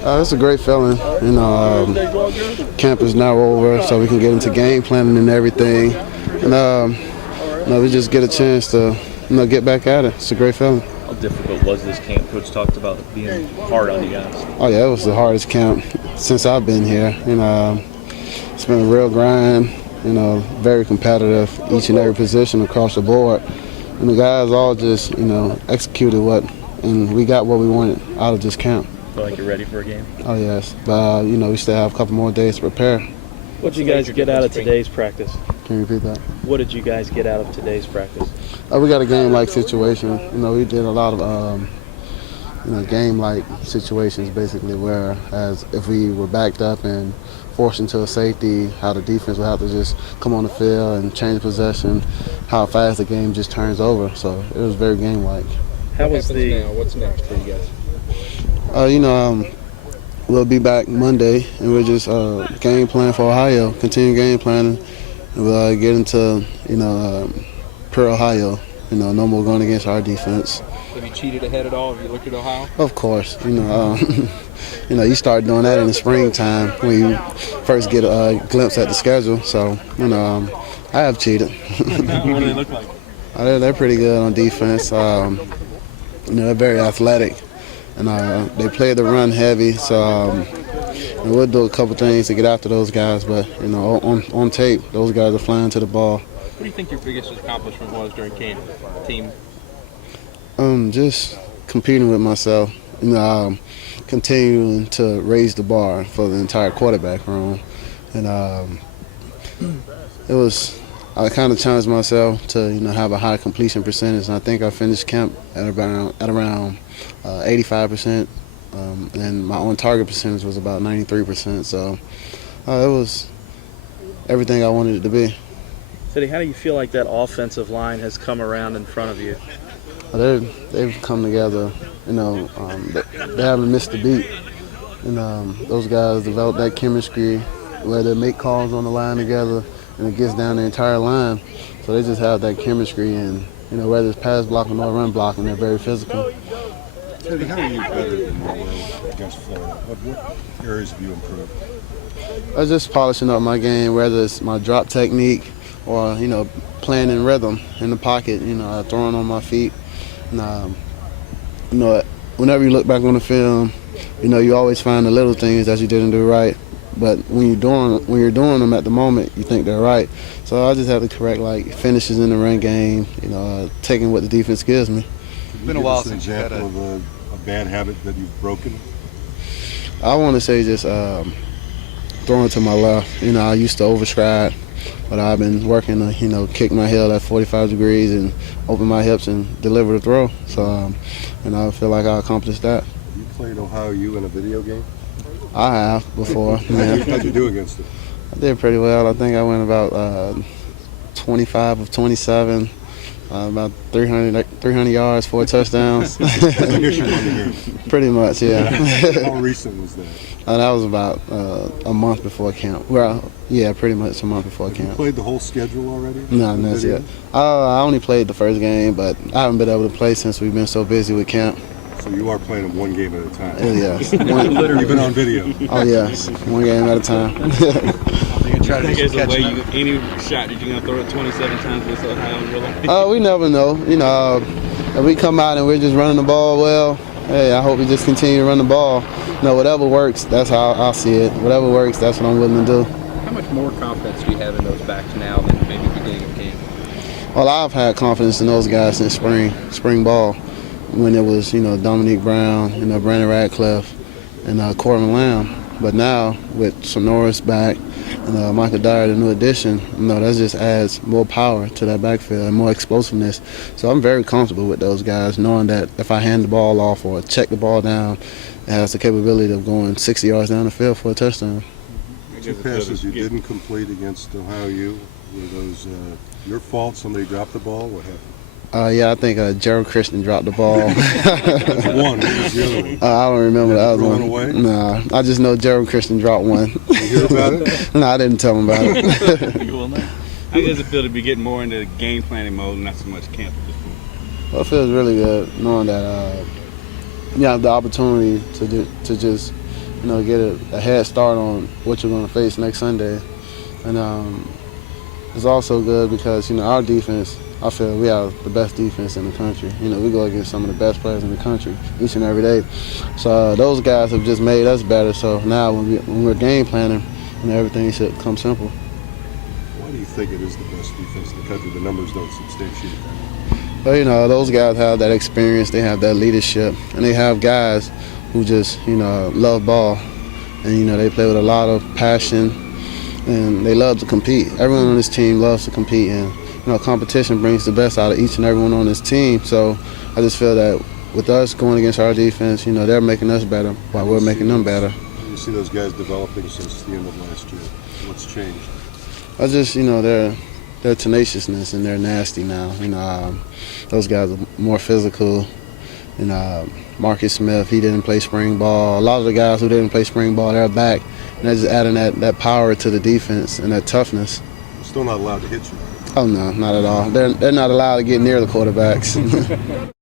It's a great feeling. Camp is now over, so we can get into game planning and everything. And we just get a chance to get back at it. It's a great feeling. How difficult was this camp? Coach talked about it being hard on you guys. Oh yeah, it was the hardest camp since I've been here. It's been a real grind. Very competitive, each and every position across the board. And the guys all just executed and we got what we wanted out of this camp. Feel like you're ready for a game? Oh yes, but we still have a couple more days to prepare. What did you guys get out of today's practice? Can you repeat that? What did you guys get out of today's practice? We got a game-like situation. We did a lot of game-like situations basically, where as if we were backed up and forced into a safety, how the defense would have to just come on the field and change possession, how fast the game just turns over. So it was very game-like. What's next for you guys? We'll be back Monday, and we'll just game plan for Ohio, continue game planning, and we'll get into, per Ohio, no more going against our defense. Have you cheated ahead at all? Have you looked at Ohio? Of course. You start doing that in the springtime when you first get a glimpse at the schedule. So, I have cheated. What do they look like? They're pretty good on defense. They're very athletic. And they play the run heavy, so we'll do a couple things to get after those guys. But on tape, those guys are flying to the ball. What do you think your biggest accomplishment was during camp, team? Just competing with myself. Continuing to raise the bar for the entire quarterback room, and I kind of challenged myself to have a high completion percentage, and I think I finished camp at around 85%, and my on-target percentage was about 93%. So it was everything I wanted it to be. City, how do you feel like that offensive line has come around in front of you? They've come together. They haven't missed a beat, and those guys developed that chemistry where they make calls on the line together, and it gets down the entire line. So they just have that chemistry, and whether it's pass blocking or run blocking, they're very physical. Teddy, how are you better than you were against Florida? What areas have you improved? I was just polishing up my game, whether it's my drop technique or playing in rhythm in the pocket. Throwing on my feet. And, whenever you look back on the film, you always find the little things that you didn't do right. But when you're doing them at the moment, you think they're right. So I just have to correct finishes in the run game. Taking what the defense gives me. It's been a while since you had of a bad habit that you've broken. I want to say just throwing to my left. I used to overstride, but I've been working to kick my heel at 45 degrees and open my hips and deliver the throw. So I feel like I accomplished that. Have you played Ohio U in a video game? I have before. How'd you do against it? I did pretty well. I think I went about 25 of 27. About 300 yards, 4 touchdowns. Pretty much, yeah. How recent was that? That was about a month before camp. Well, yeah, pretty much a month before camp. You played the whole schedule already? No, not yet. I only played the first game, but I haven't been able to play since we've been so busy with camp. So you are playing them one game at a time? Yes. Even on video? Oh, yes. One game at a time. I think there's a way any shot that you're going to throw it 27 times with Ohio in real life? We never know. If we come out and we're just running the ball well, hey, I hope we just continue to run the ball. Whatever works, that's how I'll see it. Whatever works, that's what I'm willing to do. How much more confidence do you have in those backs now than maybe beginning of camp? Well, I've had confidence in those guys since spring ball, when it was, Dominique Brown, Brandon Radcliffe, and Corbin Lamb. But now, with Sonoris back and Michael Dyer, the new addition, that just adds more power to that backfield and more explosiveness. So I'm very comfortable with those guys, knowing that if I hand the ball off or check the ball down, it has the capability of going 60 yards down the field for a touchdown. Two passes you didn't complete against Ohio U, were those your fault? Somebody dropped the ball? What happened? Yeah, I think Gerald Christian dropped the ball. That's one. What was the other one? I don't remember the other one. Away? Nah, I just know Gerald Christian dropped one. You hear about it? No, I didn't tell him about it. You will not. How does it feel to be getting more into game planning mode and not so much camp at this point? Well, it feels really good knowing that you have the opportunity to just get a head start on what you're going to face next Sunday. And it's also good because, our defense, I feel we have the best defense in the country. We go against some of the best players in the country each and every day. So those guys have just made us better. So now when we're game planning, everything should come simple. Why do you think it is the best defense in the country? The numbers don't substantiate that. Well, those guys have that experience, they have that leadership, and they have guys who just, love ball. And, they play with a lot of passion, and they love to compete. Everyone on this team loves to compete, and, competition brings the best out of each and everyone on this team. So I just feel that with us going against our defense, they're making us better while we're making them better. You see those guys developing since the end of last year. What's changed? I just, their tenaciousness, and they're nasty now. Those guys are more physical. Marcus Smith, he didn't play spring ball. A lot of the guys who didn't play spring ball, they're back. And they're just adding that power to the defense and that toughness. They're still not allowed to hit you. Oh, no, not at all. They're not allowed to get near the quarterbacks.